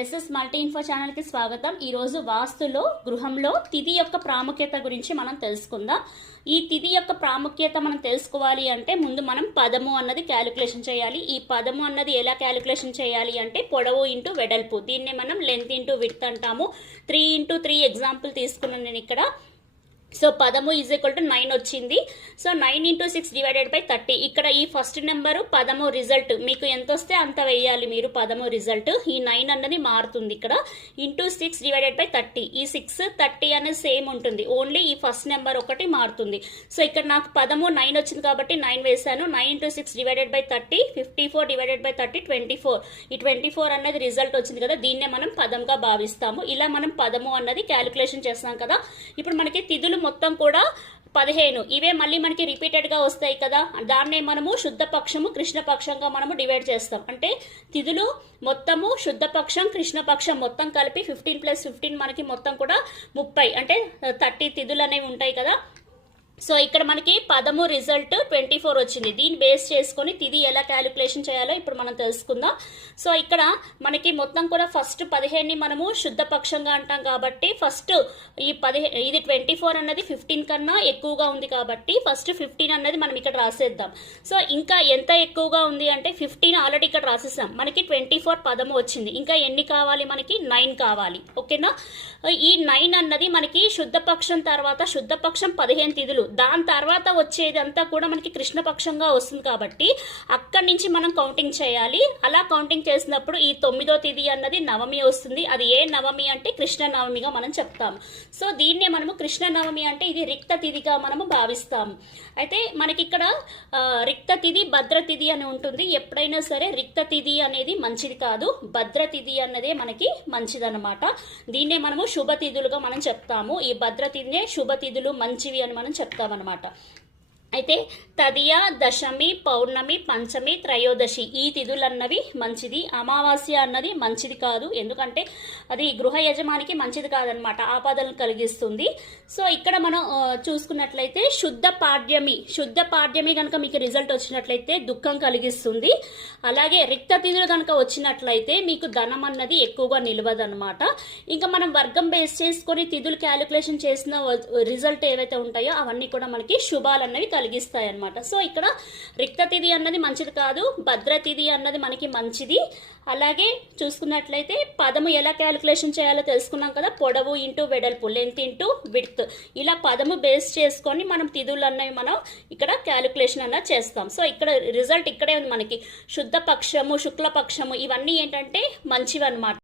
SS multi info ఛానల్కి స్వాగతం. ఈరోజు వాస్తులో గృహంలో తిథి యొక్క ప్రాముఖ్యత గురించి మనం తెలుసుకుందాం. ఈ తిథి యొక్క ప్రాముఖ్యత మనం తెలుసుకోవాలి అంటే ముందు మనం పదము అన్నది క్యాలిక్యులేషన్ చేయాలి. ఈ పదము అన్నది ఎలా క్యాలిక్యులేషన్ చేయాలి అంటే పొడవు ఇంటూ వెడల్పు. దీన్నే మనం లెంత్ ఇంటూ విడ్త్ అంటాము. త్రీ ఇంటూ త్రీ ఎగ్జాంపుల్ తీసుకున్నాను నేను ఇక్కడ. సో పదము ఈజ్ ఈక్వల్ టు నైన్ వచ్చింది. So nine into six divided by thirty ఇక్కడ ఈ ఫస్ట్ నెంబరు పదము రిజల్ట్ మీకు ఎంత వస్తే అంత వేయాలి మీరు పదము రిజల్ట్ ఈ నైన్ అన్నది మారుతుంది ఇక్కడ. Into six divided by thirty ఈ సిక్స్ థర్టీ అనేది సేమ్ ఉంటుంది. ఓన్లీ ఈ ఫస్ట్ నెంబర్ ఒకటి మారుతుంది. సో ఇక్కడ నాకు పదము నైన్ వచ్చింది కాబట్టి నైన్ వేసాను nine into six divided by thirty fifty four divided by thirty twenty four ఈ ట్వంటీ ఫోర్ అన్నది రిజల్ట్ వచ్చింది కదా దీన్నే మనం పదంగా భావిస్తాము. ఇలా మనం పదము అన్నది క్యాలిక్యులేషన్ చేస్తాం కదా. ఇప్పుడు మనకి తిథులు మొత్తం కూడా పదిహేను. ఇవే మళ్ళీ మనకి రిపీటెడ్గా వస్తాయి కదా. దాన్నే మనము శుద్ధపక్షము కృష్ణపక్షంగా మనము డివైడ్ చేస్తాం. అంటే తిథులు మొత్తము శుద్ధపక్షం కృష్ణపక్షం మొత్తం కలిపి ఫిఫ్టీన్ ప్లస్ ఫిఫ్టీన్ మనకి మొత్తం కూడా ముప్పై. అంటే థర్టీ తిథులు అనేవి ఉంటాయి కదా. సో ఇక్కడ మనకి పదము రిజల్ట్ ట్వంటీ ఫోర్ వచ్చింది. దీన్ని బేస్ చేసుకొని తిది ఎలా క్యాలిక్యులేషన్ చేయాలో ఇప్పుడు మనం తెలుసుకుందాం. సో ఇక్కడ మనకి మొత్తం కూడా ఫస్ట్ పదిహేనుని మనము శుద్ధపక్షంగా అంటాం కాబట్టి ఫస్ట్ ఈ పదిహే ఇది ట్వంటీ ఫోర్ అన్నది ఫిఫ్టీన్ కన్నా ఎక్కువగా ఉంది కాబట్టి ఫస్ట్ ఫిఫ్టీన్ అన్నది మనం ఇక్కడ రాసేద్దాం. సో ఇంకా ఎంత ఎక్కువగా ఉంది అంటే ఫిఫ్టీన్ ఆల్రెడీ ఇక్కడ రాసేసాం మనకి ట్వంటీ ఫోర్ పదము వచ్చింది. ఇంకా ఎన్ని కావాలి మనకి? నైన్ కావాలి. ఓకేనా? ఈ నైన్ అన్నది మనకి శుద్ధపక్షం తర్వాత శుద్ధపక్షం పదిహేను తిథులు. దాని తర్వాత వచ్చేదంతా కూడా మనకి కృష్ణపక్షంగా వస్తుంది కాబట్టి అక్కడి నుంచి మనం కౌంటింగ్ చేయాలి. అలా కౌంటింగ్ చేసినప్పుడు ఈ తొమ్మిదో తిథి అన్నది నవమి వస్తుంది. అది ఏ నవమి అంటే కృష్ణ నవమిగా మనం చెప్తాము సో దీన్నే మనము కృష్ణ నవమి అంటే ఇది రిక్త తిథిగా మనము భావిస్తాము అయితే మనకి ఇక్కడ రిక్త తిథి భద్ర తిథి అని ఉంటుంది. ఎప్పుడైనా సరే రిక్త తిథి అనేది మంచిది కాదు. భద్ర తిథి అన్నదే మనకి మంచిదన్నమాట. దీన్నే మనము శుభతిథులుగా మనం చెప్తాము. ఈ భద్ర తిథినే మంచివి అని మనం చెప్తామన్నమాట అయితే తదియ దశమి పౌర్ణమి పంచమి త్రయోదశి ఈ తిథులు అన్నవి మంచిది. అమావాస్య అన్నది మంచిది కాదు. ఎందుకంటే అది గృహ యజమానికి మంచిది కాదనమాట ఆపదలను కలిగిస్తుంది. సో ఇక్కడ మనం చూసుకున్నట్లయితే శుద్ధ పాడ్యమి. శుద్ధ పాడ్యమి కనుక మీకు రిజల్ట్ వచ్చినట్లయితే దుఃఖం కలిగిస్తుంది. అలాగే రిక్త తిథులు కనుక వచ్చినట్లయితే మీకు ధనం అన్నది ఎక్కువగా నిలవదనమాట ఇంకా మనం వర్గం బేస్ చేసుకొని తిథులు క్యాలిక్యులేషన్ చేసిన రిజల్ట్ ఏవైతే ఉంటాయో అవన్నీ కూడా మనకి శుభాలు అన్నవి కలిగిస్తాయి అన్నమాట సో ఇక్కడ రిక్త తిథి అన్నది మంచిది కాదు భద్రతిథి అన్నది మనకి మంచిది. అలాగే చూసుకున్నట్లయితే పదము ఎలా క్యాలిక్యులేషన్ చేయాలో తెలుసుకున్నాం కదా పొడవు ఇంటూ వెడల్పు లెంత్ ఇంటూ విడ్త్. ఇలా పదము బేస్ చేసుకొని మనం తిథులు అన్నవి మనం ఇక్కడ క్యాలిక్యులేషన్ అన్నది చేస్తాం. సో ఇక్కడ రిజల్ట్ ఇక్కడే ఉంది మనకి. శుద్ధ పక్షము శుక్ల పక్షము ఇవన్నీ ఏంటంటే మంచివి అన్నమాట